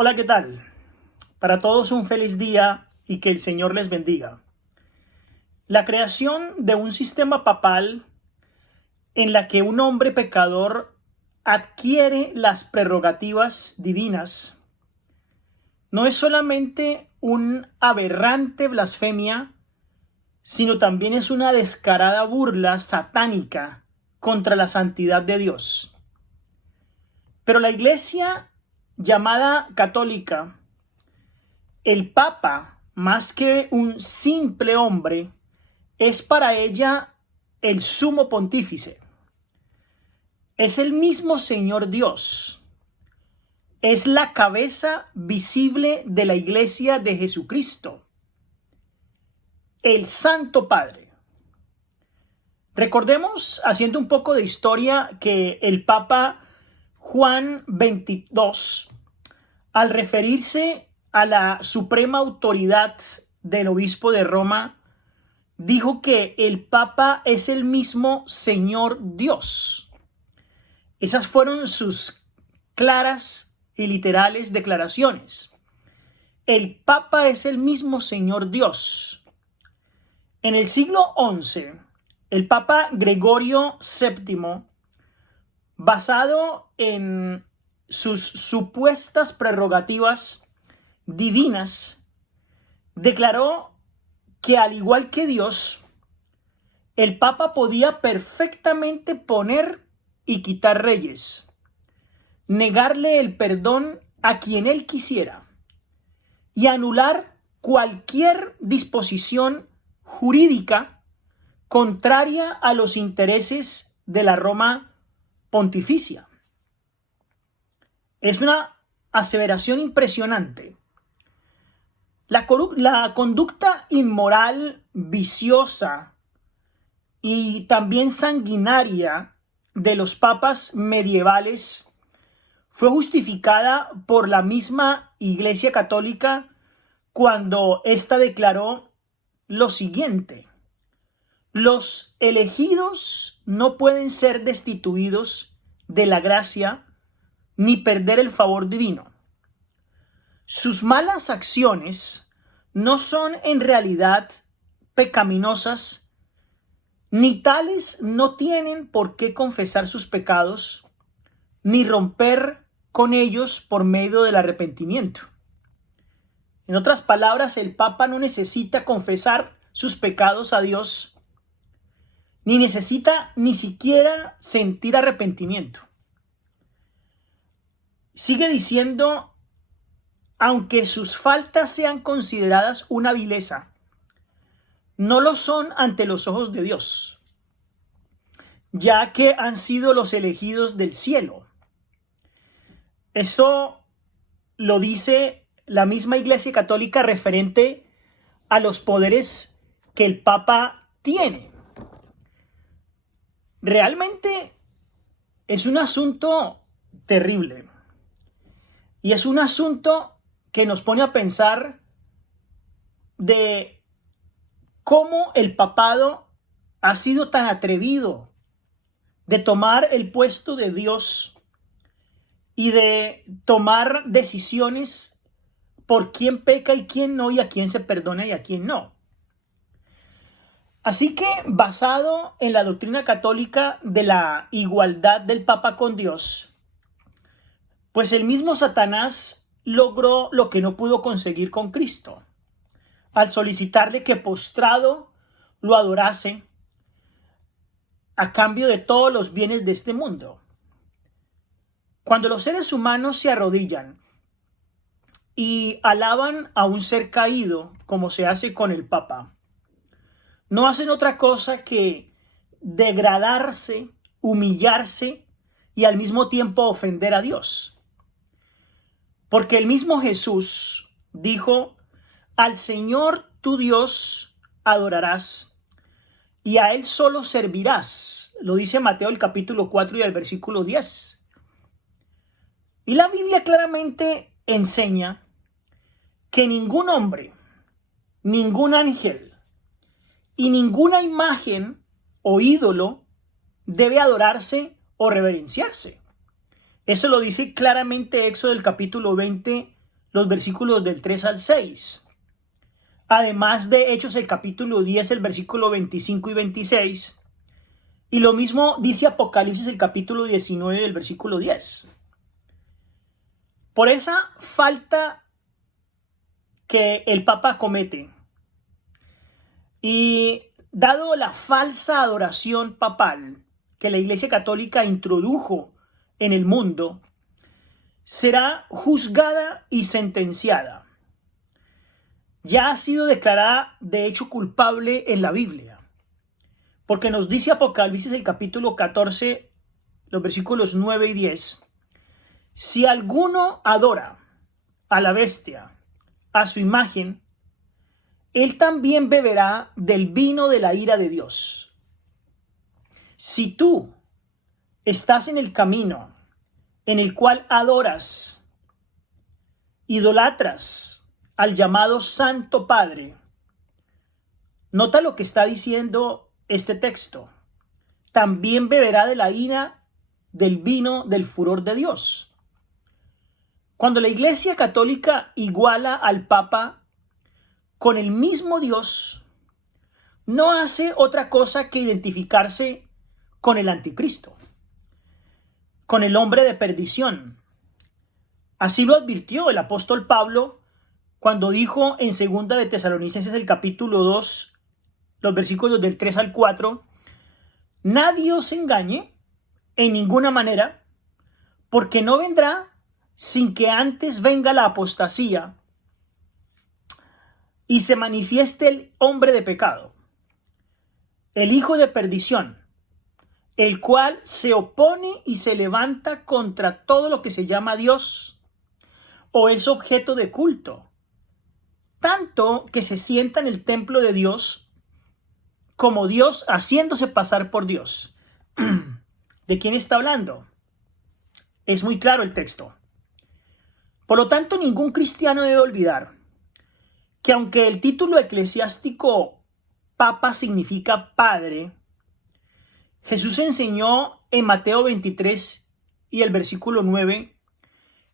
Hola, ¿qué tal? Para todos un feliz día y que el Señor les bendiga. La creación de un sistema papal en la que un hombre pecador adquiere las prerrogativas divinas no es solamente un aberrante blasfemia, sino también es una descarada burla satánica contra la santidad de Dios. Pero la Iglesia llamada católica, el Papa, más que un simple hombre, es para ella el sumo pontífice. Es el mismo Señor Dios. Es la cabeza visible de la Iglesia de Jesucristo, el Santo Padre. Recordemos, haciendo un poco de historia, que el Papa Juan XXII, al referirse a la suprema autoridad del obispo de Roma, dijo que el Papa es el mismo Señor Dios. Esas fueron sus claras y literales declaraciones. El Papa es el mismo Señor Dios. En el siglo XI, el Papa Gregorio VII, basado en sus supuestas prerrogativas divinas, declaró que al igual que Dios, el Papa podía perfectamente poner y quitar reyes, negarle el perdón a quien él quisiera y anular cualquier disposición jurídica contraria a los intereses de la Roma pontificia. Es una aseveración impresionante. La conducta inmoral, viciosa y también sanguinaria de los papas medievales fue justificada por la misma Iglesia Católica cuando ésta declaró lo siguiente: los elegidos no pueden ser destituidos de la gracia ni perder el favor divino. Sus malas acciones no son en realidad pecaminosas, ni tales no tienen por qué confesar sus pecados, ni romper con ellos por medio del arrepentimiento. En otras palabras, el Papa no necesita confesar sus pecados a Dios, ni necesita ni siquiera sentir arrepentimiento. Sigue diciendo: aunque sus faltas sean consideradas una vileza, no lo son ante los ojos de Dios, ya que han sido los elegidos del cielo. Esto lo dice la misma Iglesia Católica referente a los poderes que el Papa tiene. Realmente es un asunto terrible y es un asunto que nos pone a pensar de cómo el papado ha sido tan atrevido de tomar el puesto de Dios y de tomar decisiones por quién peca y quién no, y a quién se perdona y a quién no. Así que, basado en la doctrina católica de la igualdad del Papa con Dios, pues el mismo Satanás logró lo que no pudo conseguir con Cristo, al solicitarle que postrado lo adorase a cambio de todos los bienes de este mundo. Cuando los seres humanos se arrodillan y alaban a un ser caído, como se hace con el Papa, no hacen otra cosa que degradarse, humillarse y al mismo tiempo ofender a Dios. Porque el mismo Jesús dijo: al Señor tu Dios adorarás y a Él solo servirás. Lo dice Mateo el capítulo 4 y el versículo 10. Y la Biblia claramente enseña que ningún hombre, ningún ángel y ninguna imagen o ídolo debe adorarse o reverenciarse. Eso lo dice claramente Éxodo del capítulo 20, los versículos del 3 al 6. Además de Hechos el capítulo 10, el versículo 25 y 26. Y lo mismo dice Apocalipsis el capítulo 19, el versículo 10. Por esa falta que el Papa comete y dado la falsa adoración papal que la Iglesia Católica introdujo en el mundo, será juzgada y sentenciada. Ya ha sido declarada de hecho culpable en la Biblia, porque nos dice Apocalipsis el capítulo 14, los versículos 9 y 10, si alguno adora a la bestia, a su imagen, él también beberá del vino de la ira de Dios. Si tú estás en el camino en el cual adoras, idolatras al llamado Santo Padre, nota lo que está diciendo este texto. También beberá de la ira del vino del furor de Dios. Cuando la Iglesia Católica iguala al Papa con el mismo Dios, no hace otra cosa que identificarse con el anticristo, con el hombre de perdición. Así lo advirtió el apóstol Pablo cuando dijo en 2 de Tesalonicenses el capítulo 2, los versículos del 3 al 4, nadie os engañe en ninguna manera, porque no vendrá sin que antes venga la apostasía y se manifieste el hombre de pecado, el hijo de perdición, el cual se opone y se levanta contra todo lo que se llama Dios o es objeto de culto, tanto que se sienta en el templo de Dios como Dios, haciéndose pasar por Dios. ¿De quién está hablando? Es muy claro el texto. Por lo tanto, ningún cristiano debe olvidar que aunque el título eclesiástico Papa significa Padre, Jesús enseñó en Mateo 23 y el versículo 9,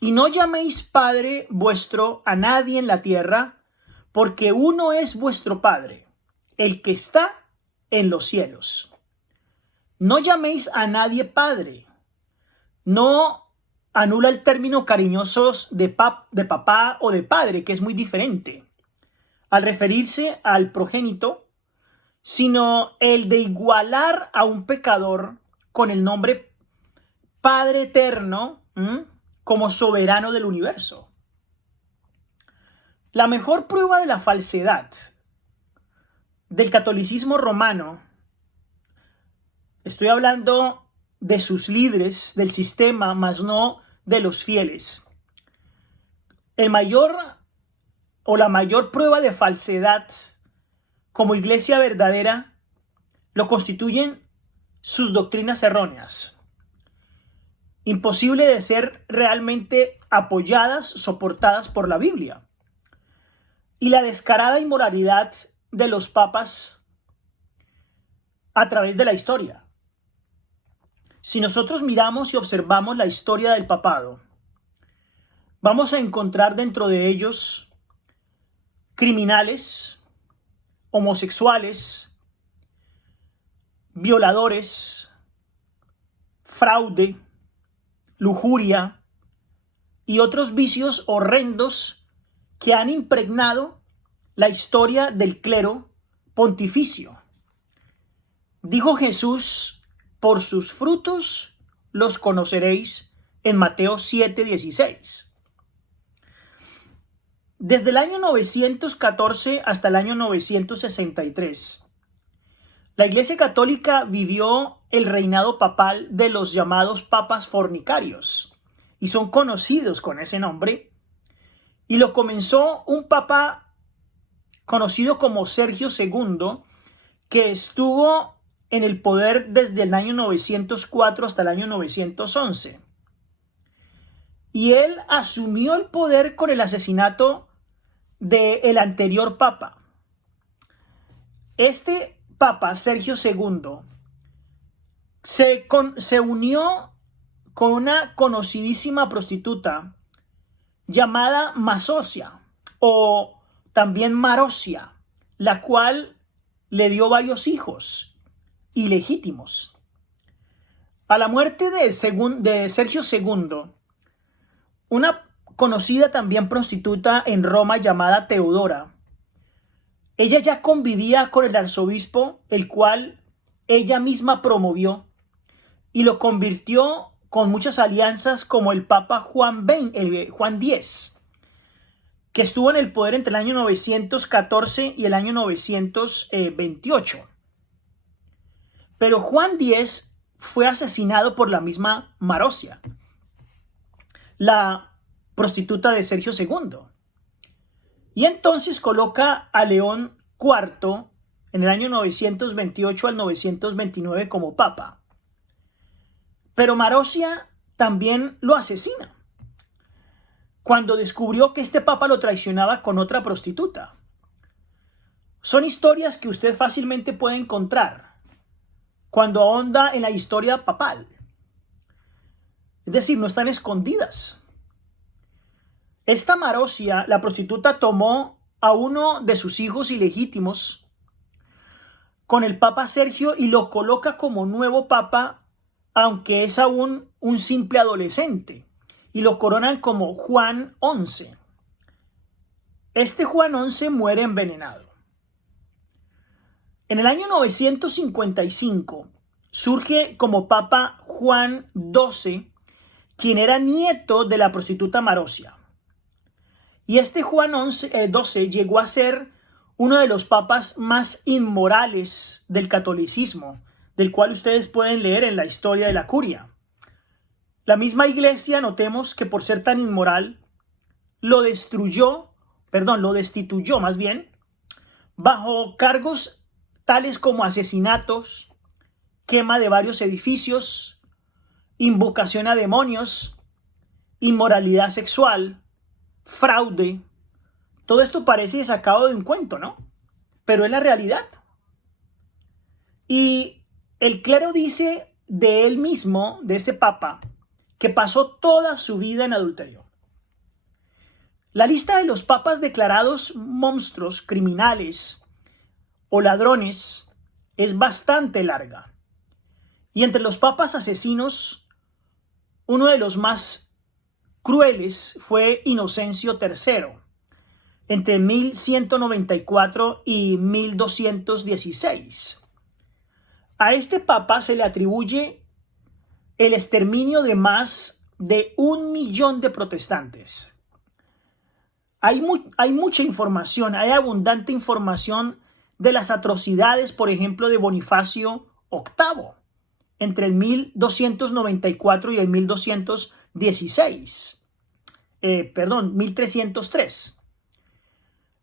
y no llaméis Padre vuestro a nadie en la tierra, porque uno es vuestro Padre, el que está en los cielos. No llaméis a nadie Padre. No anula el término cariñosos de papá o de padre, que es muy diferente al referirse al progénito, sino el de igualar a un pecador con el nombre Padre Eterno, como soberano del universo. La mejor prueba de la falsedad del catolicismo romano, estoy hablando de sus líderes, del sistema, más no de los fieles. La mayor prueba de falsedad como iglesia verdadera lo constituyen sus doctrinas erróneas, imposible de ser realmente apoyadas, soportadas por la Biblia, y la descarada inmoralidad de los papas a través de la historia. Si nosotros miramos y observamos la historia del papado, vamos a encontrar dentro de ellos criminales, homosexuales, violadores, fraude, lujuria y otros vicios horrendos que han impregnado la historia del clero pontificio. Dijo Jesús, por sus frutos los conoceréis, en Mateo 7:16. Desde el año 914 hasta el año 963, la Iglesia Católica vivió el reinado papal de los llamados papas fornicarios, y son conocidos con ese nombre, y lo comenzó un papa conocido como Sergio II, que estuvo en el poder desde el año 904 hasta el año 911. Y él asumió el poder con el asesinato del anterior papa. Este papa, Sergio II, se unió con una conocidísima prostituta llamada Masosia o también Marosia, la cual le dio varios hijos ilegítimos. A la muerte de Sergio II, una conocida también prostituta en Roma llamada Teodora, ella ya convivía con el arzobispo, el cual ella misma promovió y lo convirtió con muchas alianzas como el Papa Juan X, que estuvo en el poder entre el año 914 y el año 928. Pero Juan X fue asesinado por la misma Marosia, la prostituta de Sergio II. Y entonces coloca a León IV en el año 928 al 929 como papa. Pero Marosia también lo asesina cuando descubrió que este papa lo traicionaba con otra prostituta. Son historias que usted fácilmente puede encontrar cuando ahonda en la historia papal. Es decir, no están escondidas. Esta Marosia, la prostituta, tomó a uno de sus hijos ilegítimos con el Papa Sergio y lo coloca como nuevo papa, aunque es aún un simple adolescente, y lo coronan como Juan XI. Este Juan XI muere envenenado. En el año 955 surge como papa Juan XII, quien era nieto de la prostituta Marosia. Y este Juan XII llegó a ser uno de los papas más inmorales del catolicismo, del cual ustedes pueden leer en la historia de la curia. La misma iglesia, notemos que por ser tan inmoral, lo destituyó más bien, bajo cargos tales como asesinatos, quema de varios edificios, invocación a demonios, inmoralidad sexual, fraude. Todo esto parece sacado de un cuento, ¿no? Pero es la realidad. Y el clero dice de él mismo, de ese papa, que pasó toda su vida en adulterio. La lista de los papas declarados monstruos, criminales o ladrones es bastante larga. Y entre los papas asesinos, uno de los más crueles fue Inocencio III, entre 1194 y 1216. A este papa se le atribuye el exterminio de más de 1 millón de protestantes. Hay mucha información, hay abundante información de las atrocidades, por ejemplo, de Bonifacio VIII, entre el 1294 y el 1303.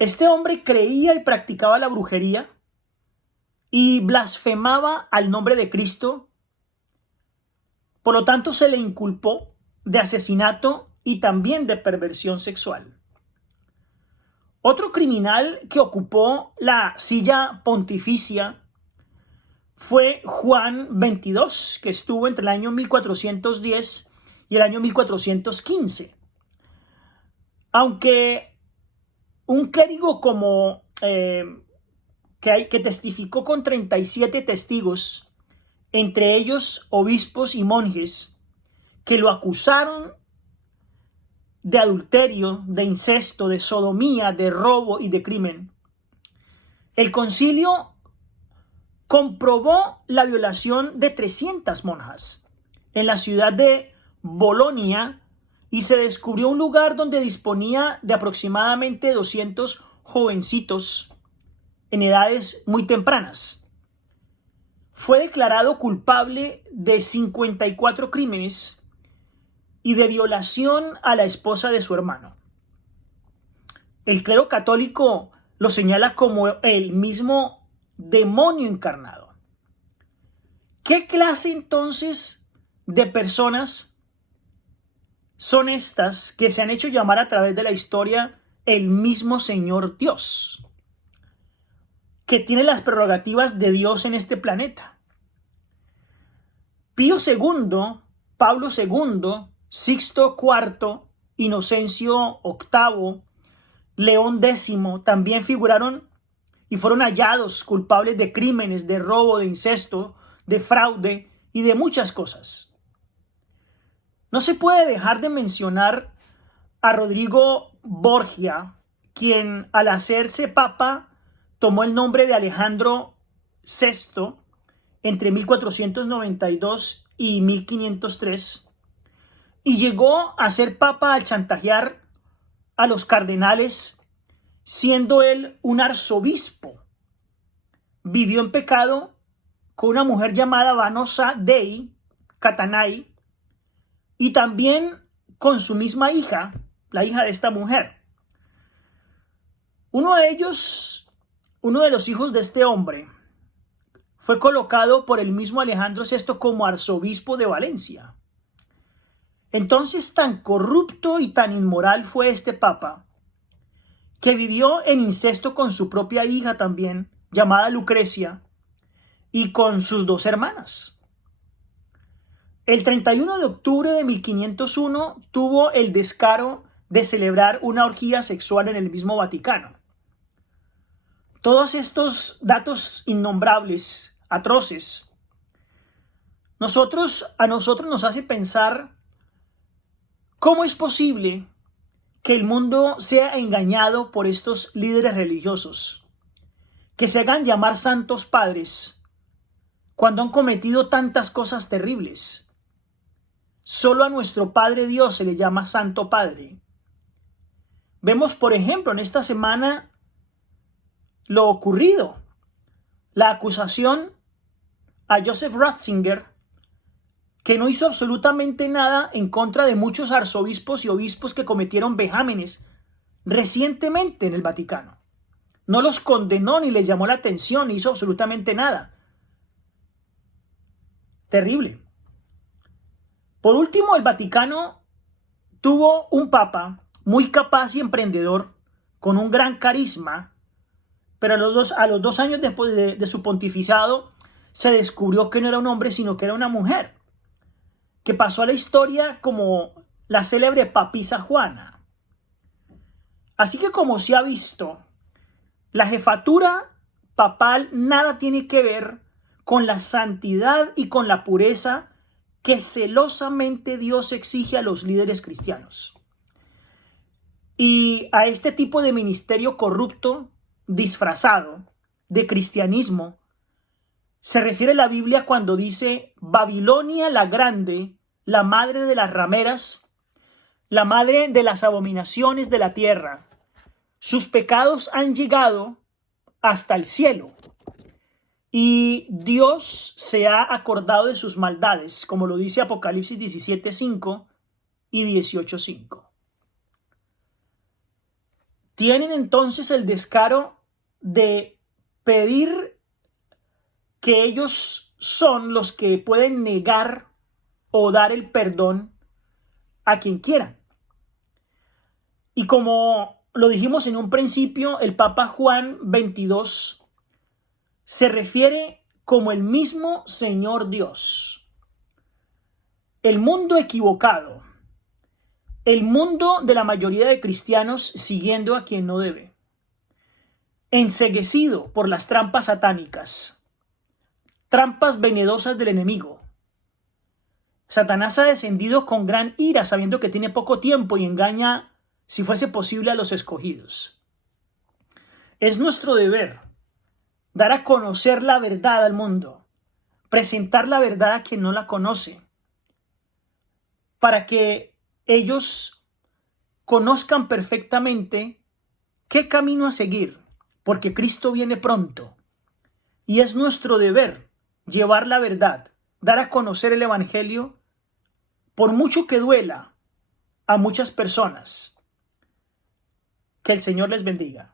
Este hombre creía y practicaba la brujería y blasfemaba al nombre de Cristo. Por lo tanto, se le inculpó de asesinato y también de perversión sexual. Otro criminal que ocupó la silla pontificia fue Juan XXII, que estuvo entre el año 1410 y el año 1415. Aunque un clérigo que testificó con 37 testigos, entre ellos obispos y monjes, que lo acusaron de adulterio, de incesto, de sodomía, de robo y de crimen, el concilio comprobó la violación de 300 monjas en la ciudad de Bolonia y se descubrió un lugar donde disponía de aproximadamente 200 jovencitos en edades muy tempranas. Fue declarado culpable de 54 crímenes y de violación a la esposa de su hermano. El clero católico lo señala como el mismo demonio encarnado. ¿Qué clase entonces de personas son estas que se han hecho llamar a través de la historia el mismo Señor Dios, que tiene las prerrogativas de Dios en este planeta? Pío II, Pablo II, Sixto IV Inocencio VIII, León X también figuraron y fueron hallados culpables de crímenes, de robo, de incesto, de fraude y de muchas cosas. No se puede dejar de mencionar a Rodrigo Borgia, quien al hacerse papa tomó el nombre de Alejandro VI entre 1492 y 1503 y llegó a ser papa al chantajear a los cardenales, siendo él un arzobispo. Vivió en pecado con una mujer llamada Vanosa Dei Catanai y también con su misma hija, la hija de esta mujer. Uno de los hijos de este hombre, fue colocado por el mismo Alejandro VI como arzobispo de Valencia. Entonces, tan corrupto y tan inmoral fue este papa, que vivió en incesto con su propia hija también, llamada Lucrecia, y con sus dos hermanas. El 31 de octubre de 1501 tuvo el descaro de celebrar una orgía sexual en el mismo Vaticano. Todos estos datos innombrables, atroces, a nosotros nos hace pensar cómo es posible que el mundo sea engañado por estos líderes religiosos, que se hagan llamar santos padres cuando han cometido tantas cosas terribles. Solo a nuestro Padre Dios se le llama Santo Padre. Vemos, por ejemplo, en esta semana lo ocurrido, la acusación a Joseph Ratzinger, que no hizo absolutamente nada en contra de muchos arzobispos y obispos que cometieron vejámenes recientemente en el Vaticano. No los condenó ni les llamó la atención, ni hizo absolutamente nada. Terrible. Por último, el Vaticano tuvo un papa muy capaz y emprendedor, con un gran carisma, pero a los dos años después de su pontificado se descubrió que no era un hombre, sino que era una mujer, que pasó a la historia como la célebre papisa Juana. Así que, como se ha visto, la jefatura papal nada tiene que ver con la santidad y con la pureza que celosamente Dios exige a los líderes cristianos. Y a este tipo de ministerio corrupto, disfrazado de cristianismo, se refiere la Biblia cuando dice: Babilonia la grande, la madre de las rameras, la madre de las abominaciones de la tierra. Sus pecados han llegado hasta el cielo, y Dios se ha acordado de sus maldades, como lo dice Apocalipsis 17:5 y 18:5. Tienen entonces el descaro de pedir que ellos son los que pueden negar o dar el perdón a quien quieran. Y como lo dijimos en un principio, el Papa Juan XXII se refiere como el mismo Señor Dios. El mundo equivocado, el mundo de la mayoría de cristianos siguiendo a quien no debe, enceguecido por las trampas satánicas, trampas venenosas del enemigo. Satanás ha descendido con gran ira, sabiendo que tiene poco tiempo, y engaña, si fuese posible, a los escogidos. Es nuestro deber dar a conocer la verdad al mundo, presentar la verdad a quien no la conoce, para que ellos conozcan perfectamente qué camino a seguir, porque Cristo viene pronto. Y es nuestro deber llevar la verdad, dar a conocer el Evangelio, por mucho que duela a muchas personas. Que el Señor les bendiga.